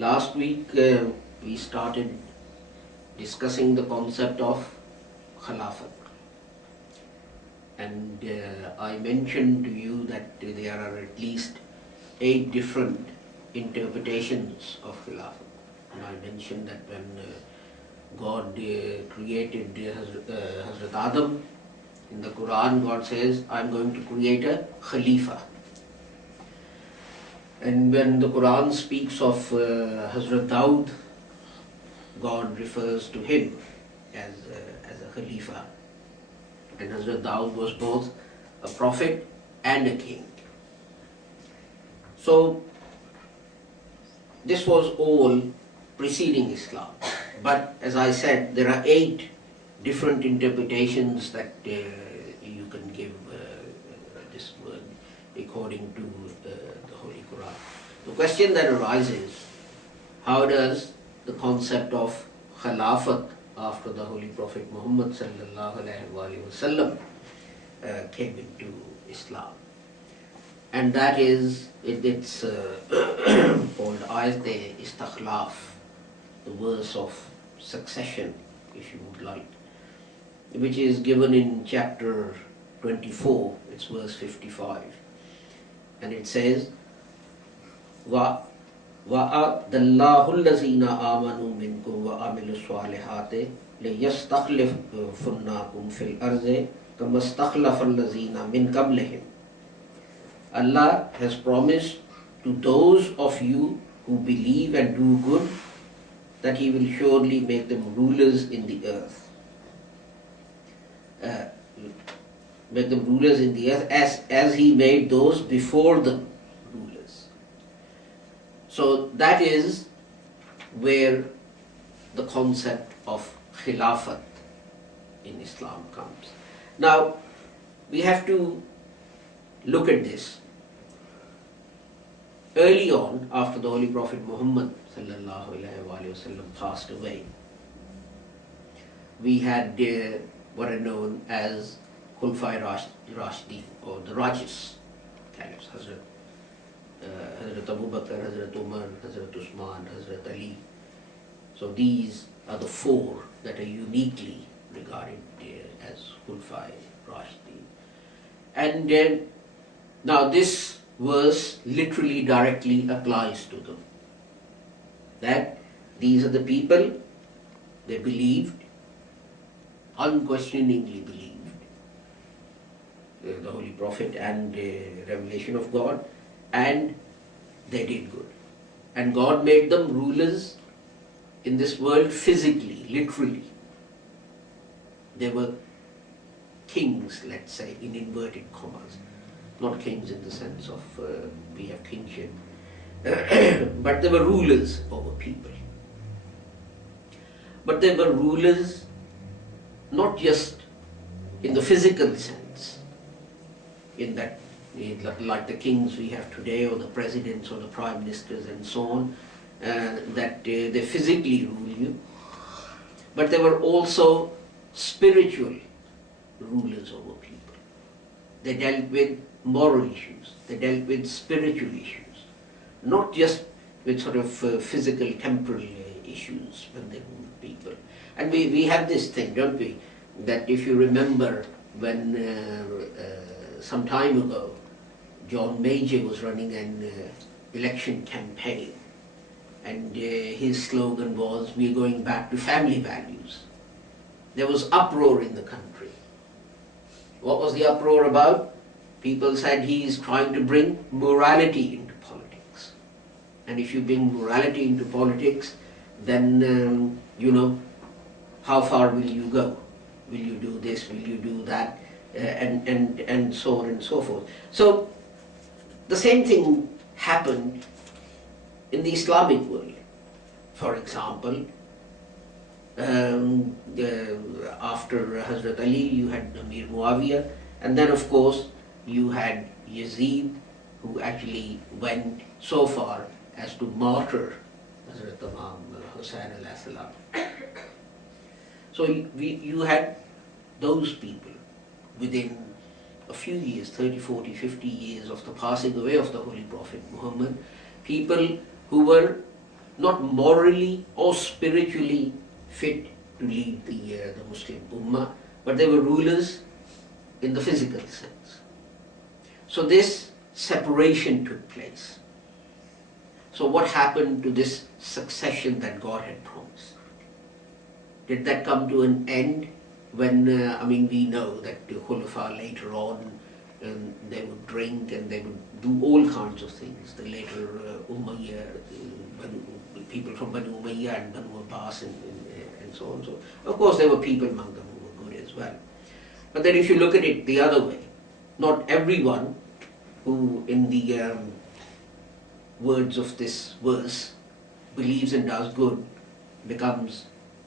Last week we started discussing the concept of Khilafat, and I mentioned to you that there are at least 8 different interpretations of Khilafat. And I mentioned that when God created Hazrat Adam, in the Quran God says, I'm going to create a Khalifa. And when the Quran speaks of Hazrat Daud, God refers to him as a Khalifa. And Hazrat Daud was both a prophet and a king. So this was all preceding Islam. But as I said, there are 8 different interpretations that you can give this word according to the Holy Quran. The question that arises, how does the concept of Khilafat after the Holy Prophet Muhammad sallallahu alaihi wasallam came into Islam? And that is, it's called Ayat-e-Istikhlaf, the verse of succession, if you would like, which is given in chapter 24, it's verse 55. And it says, وَأَعْدَ اللَّهُ الَّذِينَ آمَنُوا مِنْكُمْ وَعَمِلُوا الصَّالِحَاتِ لِيَسْتَخْلِفَنَّكُمْ فِي الْأَرْضِ كَمَا اسْتَخْلَفَ الَّذِينَ مِنْ قَبْلِهِمْ. Allah has promised to those of you who believe and do good that He will surely make them rulers in the earth. Make them rulers in the earth as He made those before them rulers. So that is where the concept of Khilafat in Islam comes. Now, we have to look at this. Early on, after the Holy Prophet Muhammad sallallahu alaihi wasallam passed away, we had what are known as Khulafat Rashidin, or the righteous caliphs, Hazrat Abu Bakr, Hazrat Umar, Hazrat Usman, Hazrat Ali. So these are the 4 that are uniquely regarded as Khulafat Rashidin. And now this verse literally directly applies to them. That these are the people, they believed, unquestioningly believed the Holy Prophet and revelation of God, and they did good. And God made them rulers in this world physically, literally. They were kings, let's say, in inverted commas. Not kings in the sense of we have kingship, but they were rulers over people. But they were rulers not just in the physical sense, in that like the kings we have today, or the presidents or the prime ministers and so on, that they physically rule you, but they were also spiritual rulers over people. They dealt with moral issues, they dealt with spiritual issues, not just with sort of physical, temporal issues when they ruled people. And we have this thing, don't we, that if you remember when some time ago John Major was running an election campaign, and his slogan was, "We're going back to family values." There was uproar in the country. What was the uproar about? People said he is trying to bring morality into politics. And if you bring morality into politics, then, how far will you go? Will you do this? Will you do that? And so on and so forth. So, the same thing happened in the Islamic world. For example, after Hazrat Ali, you had Amir Muawiyah, and then of course you had Yazid, who actually went so far as to martyr Hazrat Imam Hussain alayhi salam. So you had those people within a few years, 30, 40, 50 years of the passing away of the Holy Prophet Muhammad, people who were not morally or spiritually fit to lead the Muslim Ummah, but they were rulers in the physical sense. So this separation took place. So what happened to this succession that God had promised? Did that come to an end when, we know that the Khilafat later on, they would drink and they would do all kinds of things. The later Umayyah, people from Banu Umayyah and Banu Abbas and so on. So, of course, there were people among them who were good as well. But then if you look at it the other way, not everyone who, in the words of this verse, believes and does good, becomes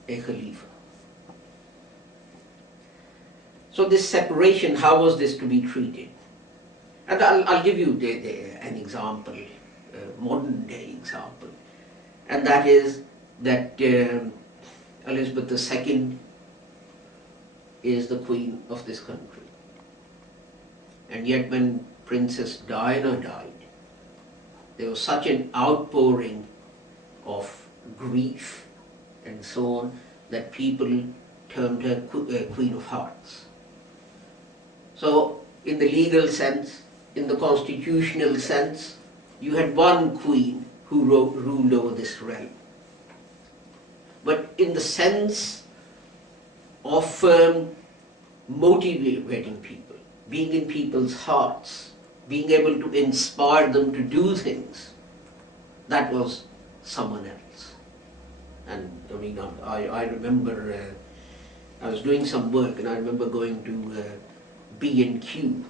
a Khalifa. So this separation, how was this to be treated? And I'll give you an example, a modern day example. And that is that Elizabeth II is the queen of this country. And yet when Princess Diana died, there was such an outpouring of grief and so on that people termed her Queen of Hearts. So in the legal sense, in the constitutional sense, you had one queen who ruled over this realm. But in the sense of motivating people, being in people's hearts, being able to inspire them to do things, that was someone else. And I remember I was doing some work and I remember going to B&Q,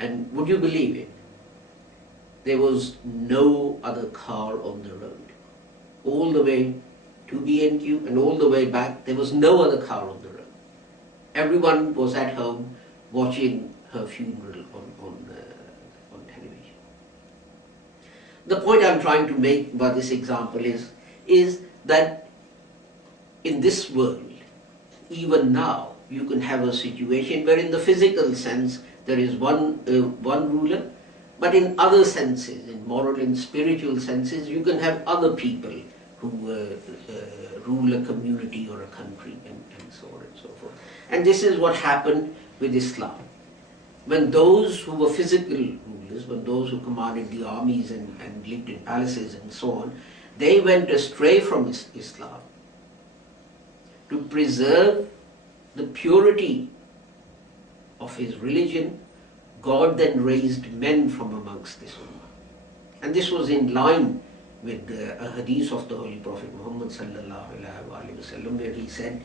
and would you believe it? There was no other car on the road. All the way to B&Q and all the way back, there was no other car on the road. Everyone was at home watching her funeral on television. The point I'm trying to make by this example is that in this world, even now, you can have a situation where in the physical sense there is one ruler, but in other senses, in moral and spiritual senses, you can have other people who rule a community or a country and so on and so forth. And this is what happened with Islam. When those who were physical rulers, when those who commanded the armies and lived in palaces and so on, they went astray from Islam. To preserve the purity of his religion, God then raised men from amongst this ummah. And this was in line with a hadith of the Holy Prophet Muhammad sallallahu alaihi wasallam, where he said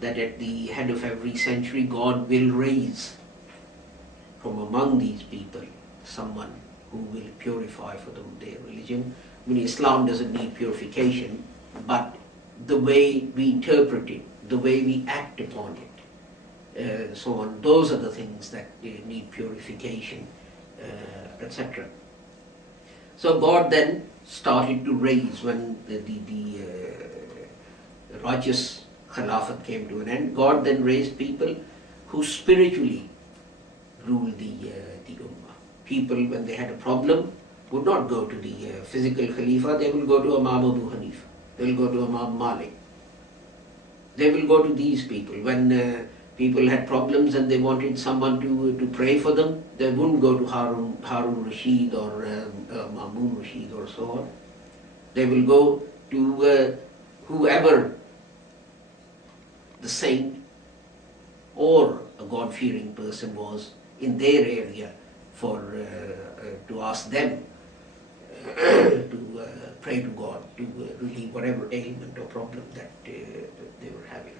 that at the head of every century, God will raise from among these people someone who will purify for them their religion. Islam doesn't need purification, but the way we interpret it, the way we act upon it, so on, those are the things that need purification, etc. So God then started to raise, when the righteous Khilafat came to an end, God then raised people who spiritually ruled the Ummah. People, when they had a problem, would not go to the physical Khalifa, they will go to Imam Abu Hanifa, they will go to Imam Malik. They will go to these people. When people had problems and they wanted someone to pray for them, they wouldn't go to Harun Rashid or Mamun Rashid or so on. They will go to whoever the saint or a God-fearing person was in their area to ask them to pray to God to relieve whatever ailment or problem that they were having.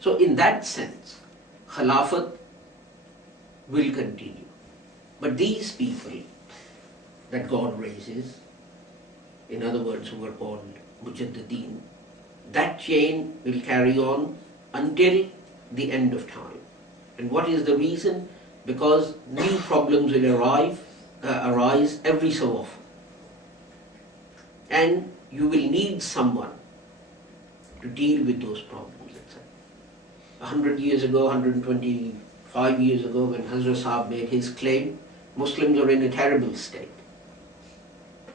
So in that sense, Khilafat will continue. But these people that God raises, in other words, who are called Mujaddideen, that chain will carry on until the end of time. And what is the reason? Because new problems will arise every so often. And you will need someone to deal with those problems, etc. 100 years ago, 125 years ago, when Hazrat Sahib made his claim, Muslims were in a terrible state.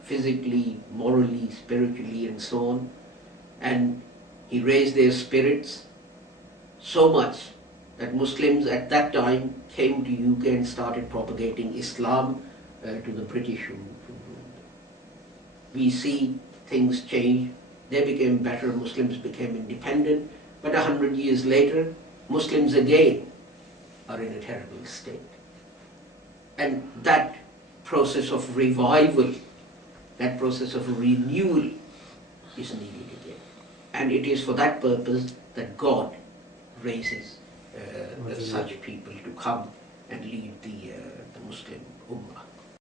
physically, morally, spiritually, and so on. And he raised their spirits so much that Muslims at that time came to UK and started propagating Islam to the British who ruled. We see things change. They became better, Muslims became independent, but 100 years later, Muslims again are in a terrible state. And that process of revival, that process of renewal is needed again. And it is for that purpose that God raises such people to come and lead the Muslim Ummah.